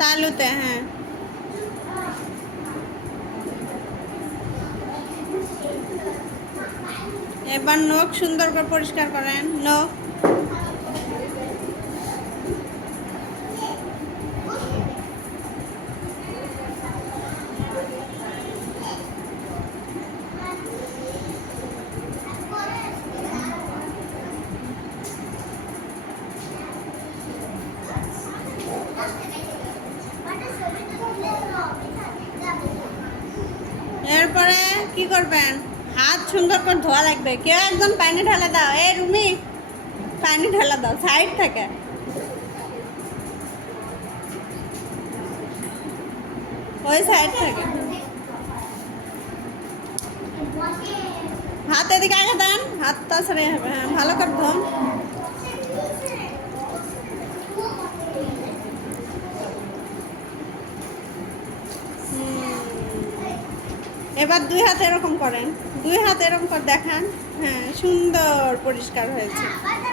তালুতে, হ্যাঁ। এবার নখ সুন্দর করে পরিষ্কার করেন, নখ। এরপরে কি করবেন, হাত সুন্দর করে ধোয়া লাগবে। কেউ একজন পানি ঢেলে দাও, এই রুমি পানি ঢেলে দাও সাইড থেকে। ওই সাইড থেকে হাত এদিকে আগে দেন, হাত তাছাড়া হবে। হ্যাঁ, ভালো করে ধোন। এবার দুই হাত এরকম করেন, দুই হাত এরকম করে দেখান। হ্যাঁ, সুন্দর পরিষ্কার হয়েছে।